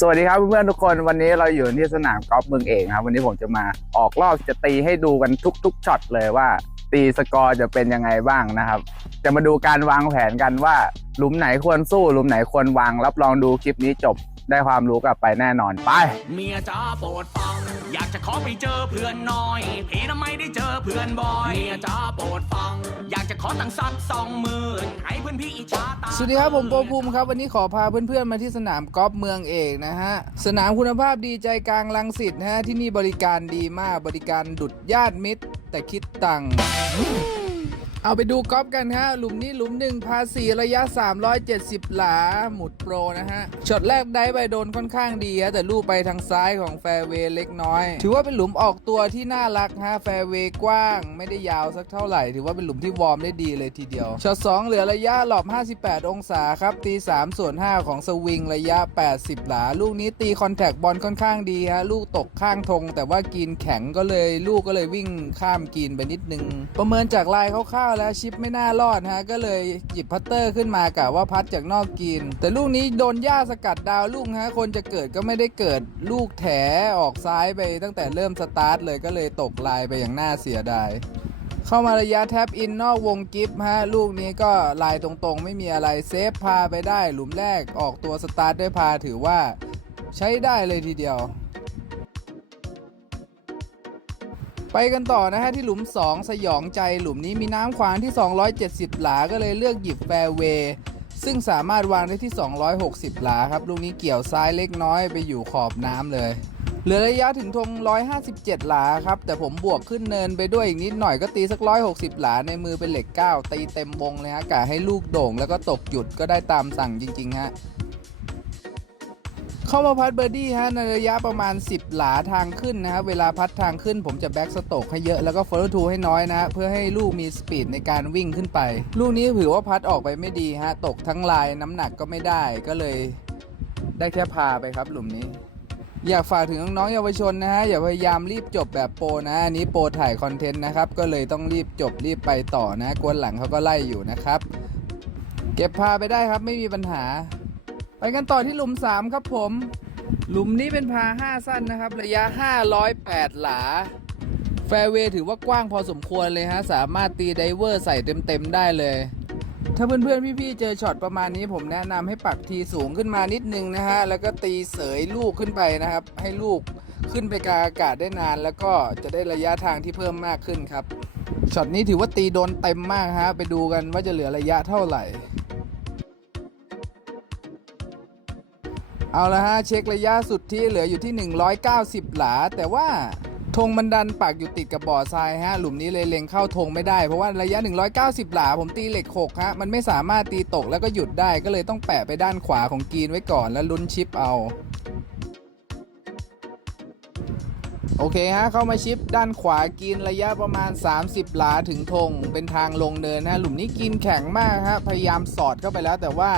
สวัสดีครับเพื่อนๆทุกคนวันนี้เราอยู่ที่สนามกอล์ฟเมืองเอกครับ วันนี้ผมจะมาออกรอบจะตีให้ดูกันทุกๆช็อตเลยว่า ตีสกอร์จะเป็นยังไงบ้างนะครับ จะมาดูการวางแผนกันว่าหลุมไหนควรสู้หลุมไหนควรวาง รับรองดูคลิปนี้จบ ได้ความรู้กลับไปแน่นอนไป เมียจ้าโปรดฟัง อยากจะขอไปเจอเพื่อนน้อยพี่ทำไมได้เจอเพื่อนบ่อยเมียจ้าโปรดฟัง อยากจะขอตั้งสักสองหมื่นให้เพื่อนพี่อิจฉาตา สวัสดีครับผมโกภูมิครับวันนี้ขอพาเพื่อนๆมาที่สนามกอล์ฟเมืองเอกนะฮะสนามคุณภาพดีใจกลางลังสิตนะฮะที่นี่บริการดีมากบริการดุดญาติมิตร แต่คิดตังค์ เอาไปดูกอล์ฟกันฮะ หลุมนี้หลุมหนึ่งพาสีระยะ 370 หลา หมุดโปรนะฮะ ช็อตแรกได้ไปโดนค่อนข้างดีฮะ แต่ลูกไปทางซ้ายของแฟร์เวย์เล็กน้อย ถือว่าเป็นหลุมออกตัวที่น่ารักฮะ แฟร์เวย์กว้าง ไม่ได้ยาวสักเท่าไหร่ ถือว่าเป็นหลุมที่วอร์มได้ดีเลยทีเดียว ช็อต2เหลือระยะหลอบ 58 องศาครับ ตี 3 ส่วน 5 ของสวิงระยะ 80 หลา ลูกนี้ตีคอนแทคบอลค่อนข้างดีฮะ ลูกตกข้างธงแต่ว่ากินแข็งก็เลยลูกก็เลยวิ่งข้ามกินไปนิดนึง ประเมินจากลายคร่าวแล้วชิปไม่น่ารอดฮะก็เลยหยิบพัตเตอร์ขึ้นมากะว่าพัดจากนอกกิน แต่ลูกนี้โดนหญ้าสกัดดาวลูกฮะคนจะเกิดก็ไม่ได้เกิดลูกแถออกซ้ายไปตั้งแต่เริ่มสตาร์ทเลยก็เลยตกลายไปอย่างน่าเสียดายเข้ามาระยะแท็บอินนอกวงกิฟต์ฮะลูกนี้ก็ลายตรงๆ ไม่มีอะไรเซฟพาไปได้หลุมแรกออกตัวสตาร์ทด้วยพาถือว่าใช้ได้เลยทีเดียว ไปกันต่อนะฮะที่หลุม 2 สยองใจหลุมนี้มีน้ำขวางที่ 270 หลา ก็เลยเลือกหยิบแฟร์เวย์ซึ่งสามารถวางได้ที่ 260 หลาครับ ลูกนี้เกี่ยวซ้ายเล็กน้อยไปอยู่ขอบน้ำเลยเหลือระยะถึงธง157 หลาครับ แต่ผมบวกขึ้นเนินไปด้วยอีกนิดหน่อยก็ตีสัก 160 หลาในมือเป็นเหล็ก 9 ตีเต็มวงเลยฮะกะให้ลูกโด่งแล้วก็ตกหยุดก็ได้ตามสั่งจริง ๆ ฮะ เข้ามาพัดเบอร์ดี้ฮะในระยะประมาณ 10 หลาทางขึ้นนะครับเวลาพัดทางขึ้นผมจะแบ็กสโตกให้เยอะแล้วก็โฟลโล่ทูให้น้อยนะฮะเพื่อให้ลูกมีสปีดในการวิ่งขึ้นไป ลูกนี้ถือว่าพัดออกไปไม่ดีฮะตกทั้งลายน้ำหนักก็ไม่ได้ก็เลยได้แค่พาไปครับหลุมนี้ อยากฝากถึงน้องๆเยาวชนนะฮะอย่าพยายามรีบจบแบบโปรนะอันนี้โปรถ่ายคอนเทนต์นะครับก็เลยต้องรีบจบรีบไปต่อนะกวนหลังเขาก็ไล่อยู่นะครับ เก็บพาไปได้ครับไม่มีปัญหา กันต่อที่หลุม 3 ครับผม หลุมนี้เป็นพา 5 สั้นนะครับ ระยะ 508 หลา แฟเวย์ถือว่ากว้างพอสมควรเลยฮะ สามารถตีไดเวอร์ใส่เต็มๆได้เลย ถ้าเพื่อนๆ พี่ๆ เจอช็อตประมาณนี้ผมแนะนำให้ปักทีสูงขึ้นมานิดนึงนะฮะ แล้วก็ตีเสยลูกขึ้นไปนะครับ ให้ลูกขึ้นไปกลางอากาศได้นาน แล้วก็จะได้ระยะทางที่เพิ่มมากขึ้นครับช็อตนี้ถือว่าตีโดนเต็มมากฮะ ไปดูกันว่าจะเหลือระยะเท่าไหร่ เอาละฮะเช็คระยะสุดที่เหลืออยู่ที่ 190 หลา แต่ว่าธงมันดันปักอยู่ติดกับบ่อทรายฮะหลุมนี้เลยเล็งเข้าธงไม่ได้เพราะว่าระยะ 190 หลา ผมตีเหล็ก6ฮะมันไม่สามารถตีตกแล้วก็หยุดได้ก็เลยต้องแปะไปด้านขวาของกีนไว้ก่อนแล้วลุ้นชิปเอา โอเคฮะเข้ามาชิปด้านขวากินระยะประมาณ 30 หลาถึงธงเป็นทางลงเนินฮะหลุมนี้กินแข็งมากฮะพยายามสอดเข้าไปแล้วแต่ว่า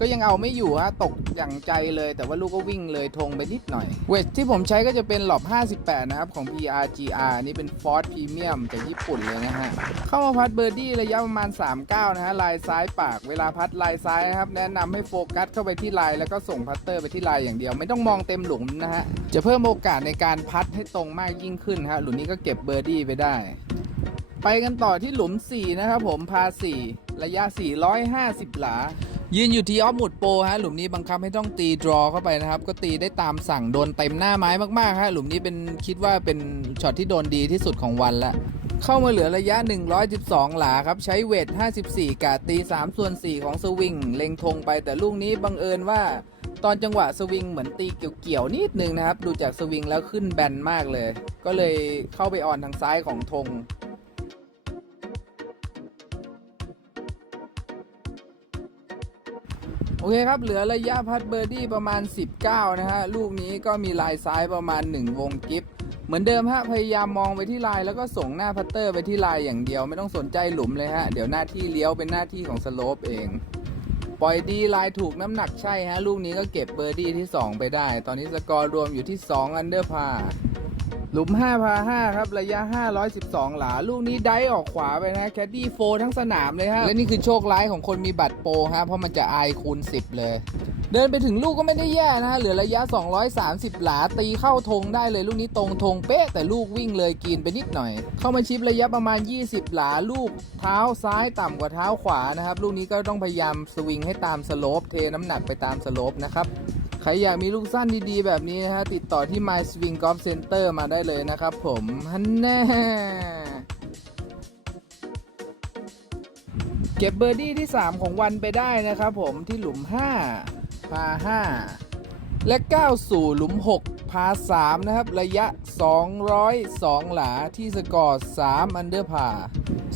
ก็ยังเอาไม่อยู่ฮะตกอย่างใจเลย แต่ว่าลูกก็วิ่งเลยธงไปนิดหน่อย เวทที่ผมใช้ก็จะเป็นหลอบ58 นะครับ ของ PRGR นี่เป็น Ford Premium จากญี่ปุ่นเลยนะฮะ เข้ามาพัดเบอร์ดี้ระยะประมาณ 39 นะฮะ ลายซ้ายปาก เวลาพัดลายซ้ายนะครับ แนะนำให้โฟกัสเข้าไปที่ลายแล้วก็ส่งพัตเตอร์ไปที่ลายอย่างเดียว ไม่ต้องมองเต็มหลุมนะฮะ จะเพิ่มโอกาสในการพัดให้ตรงมากยิ่งขึ้นฮะ หลุมนี้ก็เก็บเบอร์ดี้ไปได้ ไปกันต่อที่หลุม 4 นะครับผม พา 4 ระยะ 450 หลา ยืนอยู่ที่ออฟหมุดโปรฮะหลุมนี้บังคับให้ต้องตีดรอเข้าไปนะครับ ก็ตีได้ตามสั่งโดนเต็มหน้าไม้มากๆฮะหลุมนี้เป็นคิดว่าเป็นช็อตที่โดนดีที่สุดของวันละเข้ามาเหลือระยะ 112 หลาครับ ใช้เวท 54 กาตี 3 ส่วน 4 ของสวิง เล็งธงไปแต่ลูกนี้บังเอิญว่า ตอนจังหวะสวิงเหมือนตีเกี่ยวๆนิดนึงนะครับ ดูจากสวิงแล้วขึ้นแบนมากเลย ก็เลยเข้าไปออนทางซ้ายของธง โอเคครับ เหลือระยะพัดเบอร์ดี้ประมาณ 19 นะฮะ ลูกนี้ก็มีลายซ้ายประมาณ 1 วงกิฟเหมือนเดิมฮะ พยายามมองไปที่ลายแล้วก็ส่งหน้าพัตเตอร์ไปที่ลายอย่างเดียว ไม่ต้องสนใจหลุมเลยฮะ เดี๋ยวหน้าที่เลี้ยวเป็นหน้าที่ของสโลปเอง ปล่อยดีลายถูกน้ำหนักใช่ฮะ ลูกนี้ก็เก็บเบอร์ดี้ที่ 2 ไปได้ ตอนนี้สกอร์รวมอยู่ที่2อันเดอร์พา หลุม5พา5ครับ ระยะ 512 หลา ลูกนี้ได้ออกขวาไปนะแคดดี้โฟทั้งสนามเลยฮะ และนี่คือโชคร้ายของคนมีบัตรโปรฮะ เพราะมันจะอายคูณ 10 เลย เดินไปถึงลูกก็ไม่ได้แย่นะฮะ เหลือระยะ 230 หลา ตีเข้าธงได้เลย ลูกนี้ตรงธงเป๊ะ แต่ลูกวิ่งเลยกินไปนิดหน่อย เข้ามาชิประยะประมาณ 20 หลา ลูกเท้าซ้ายต่ำกว่าเท้าขวานะครับ ลูกนี้ก็ต้องพยายามสวิงให้ตามสโลป เทน้ำหนักไปตามสโลปนะครับ ใครอยากมีลูกสั้นดีๆ แบบนี้นะฮะติดต่อที่ My Swing Golf Center มาได้เลยนะครับผมฮันแน่เก็บเบอร์ดี้ที่ 3 ของวันไปได้นะครับผมที่หลุม 5 พา 5 และก้าสู่หลุม 6 พา 3 นะครับ ระยะ 202 หลาที่สกอร์ 3 อันเดอร์พา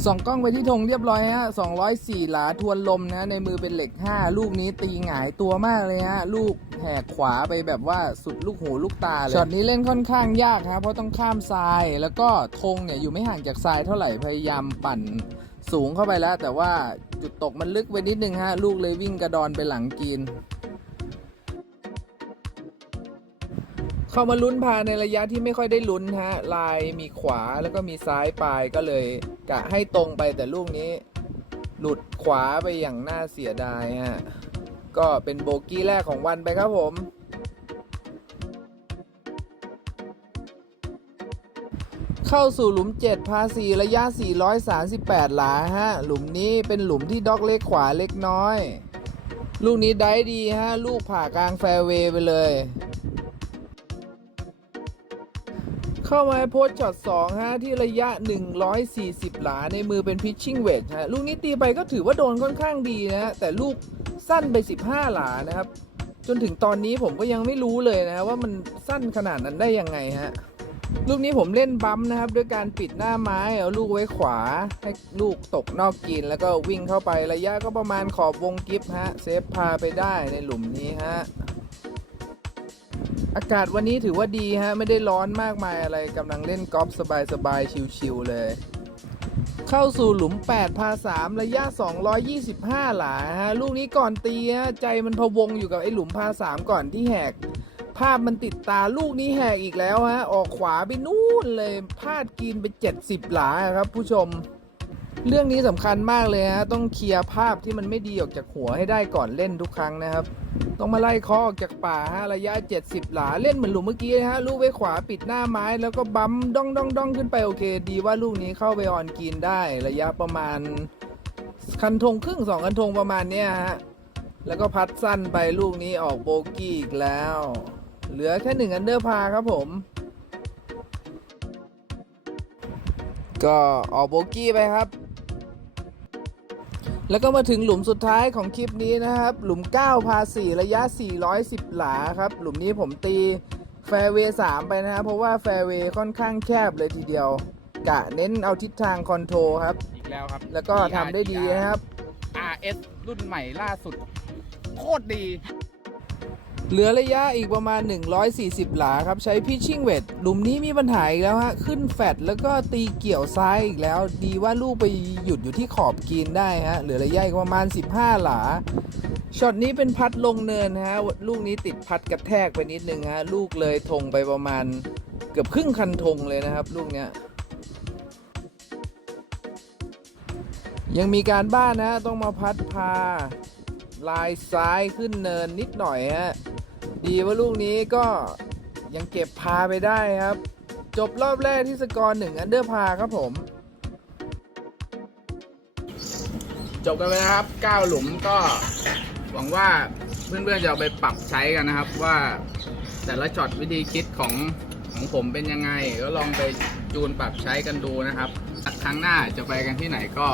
ส่องกล้องไปที่ธงเรียบร้อยฮะ 204 หลาทวนลมนะ ในมือเป็นเหล็ก 5 ลูกนี้ตีหงายตัวมากเลยฮะ ลูกแหกขวาไปแบบว่าสุดลูกหูลูกตาเลย ช็อตนี้เล่นค่อนข้างยากครับเพราะต้องข้ามทราย แล้วก็ธงเนี่ยอยู่ไม่ห่างจากทรายเท่าไหร่ พยายามปั่นสูงเข้าไปแล้ว แต่ว่าจุดตกมันลึกไปนิดนึงฮะ ลูกเลยวิ่งกระดอนไปหลังกิน เข้ามาลุ้นพาในระยะที่ไม่ค่อยได้ลุ้นฮะลายมีขวาแล้วก็มีซ้ายปลายก็เลยกะให้ตรงไปแต่ลูกนี้ หลุดขวาไปอย่างน่าเสียดายฮะก็เป็นโบกี้แรกของวันไปครับผมเข้าสู่หลุม 7 พาสีระยะ 438 หลาฮะ หลุมนี้เป็นหลุมที่ด็อกเล็กขวาเล็กน้อย ลูกนี้ได้ดีฮะ ลูกผ่ากลางแฟร์เวย์ไปเลย เข้ามาโพสช็อต2ฮะที่ระยะ 140 หลาในมือเป็นพิชชิ่งเวทฮะลูกนี้ตีไปก็ถือว่าโดนค่อนข้างดีนะ แต่ลูกสั้นไป 15 หลานะครับ จนถึงตอนนี้ผมก็ยังไม่รู้เลยนะว่ามันสั้นขนาดนั้นได้ยังไงฮะลูกนี้ผมเล่นบัมนะครับ ด้วยการปิดหน้าไม้เอาลูกไว้ขวา ให้ลูกตกนอกกินแล้วก็วิ่งเข้าไประยะก็ประมาณขอบวงกิฟฮะเซฟพาไปได้ในหลุมนี้ฮะ อากาศวันนี้ถือว่าดีฮะ ไม่ได้ร้อนมากมายอะไรกำลังเล่นกอล์ฟสบายๆ ชิวๆเลย เข้าสู่หลุม 8 พา 3 ระยะ 225 หลาฮะ ลูกนี้ก่อนตีฮะ ใจมันพะวงอยู่กับไอ้หลุมพา 3 ก่อนที่แหก ภาพมันติดตาลูกนี้แหกอีกแล้วฮะ ออกขวาไปนู่นเลยพลาดกินไป 70 หลาครับผู้ชม เรื่องนี้สำคัญมากเลยฮะต้องเคลียร์ภาพที่มันไม่ดีออกจากหัวให้ได้ก่อนเล่นทุกครั้งนะครับ ต้องมาไล่คอออกจากป่าฮะระยะ 70 หลาเล่นเหมือนหลุมเมื่อกี้นะฮะลูกไว้ขวาปิดหน้าไม้ แล้วก็บัมด้องด้องด้องขึ้นไปโอเค ดีว่าลูกนี้เข้าไปออนกรีนได้ ระยะประมาณ คันธงครึ่งสองคันธงประมาณเนี้ยฮะแล้วก็พัดสั้นไปลูกนี้ออกโบกี้อีกแล้ว เหลือแค่หนึ่งอันเดอร์พาครับผมก็ออกโบกี้ไปครับ แล้วก็มาถึงหลุมสุดท้ายของคลิปนี้นะครับ หลุม 9 พา 4 ระยะ 410 หลาครับ หลุมนี้ผมตีแฟร์เวย์3ไปนะครับ เพราะว่าแฟร์เวย์ค่อนข้างแคบเลยทีเดียวกะเน้นเอาทิศทางคอนโทรลครับ อีกแล้วครับ แล้วก็ทำได้ดีนะครับ RS รุ่นใหม่ล่าสุด โคตรดี เหลือระยะอีกประมาณ 140 หลาครับ ใช้พิชชิ่งเวทหลุมนี้มีปัญหาอีกแล้วฮะ ขึ้นแฟดแล้วก็ตีเกี่ยวซ้ายอีกแล้ว ดีว่าลูกไปหยุดอยู่ที่ขอบกีนได้ฮะ เหลือระยะอีกประมาณ 15 หลาช็อตนี้เป็นพัดลงเนินฮะ ลูกนี้ติดพัดกระแทกไปนิดนึงฮะ ลูกเลยธงไปประมาณเกือบครึ่งคันธงเลยนะครับ ลูกเนี้ยยังมีการบ้านนะฮะต้องมาพัดพาลายซ้ายขึ้นเนินนิดหน่อยฮะ ดีว่าลูกนี้ก็ยังเก็บพาไปได้ครับ จบรอบแรกที่สกอร์หนึ่งอันเดอร์พาครับผม จบกันไปนะครับ 9 หลุมก็หวังว่าเพื่อนๆจะเอาไปปรับใช้กันนะครับว่าแต่ละช็อตวิธีคิดของของผมเป็นยังไง ก็ลองไปจูนปรับใช้กันดูนะครับครั้งหน้าจะไปกันที่ไหนก็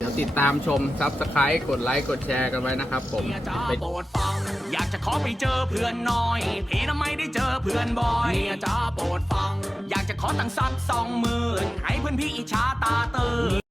เดี๋ยวติดตามชมซับสไคร b ์กดไลค์กดแชร์กันไว้นะครับผม เมียจ้าไปโปรดฟัง อยากจะขอไปเจอเพื่อนน้อยพี่น่ะไม่ได้เจอเพื่อนบ่อยเมียจ้าโปรดฟัง อยากจะขอตั้งสักสองหมื่นให้เพื่อนพี่อิจฉาตาตื่น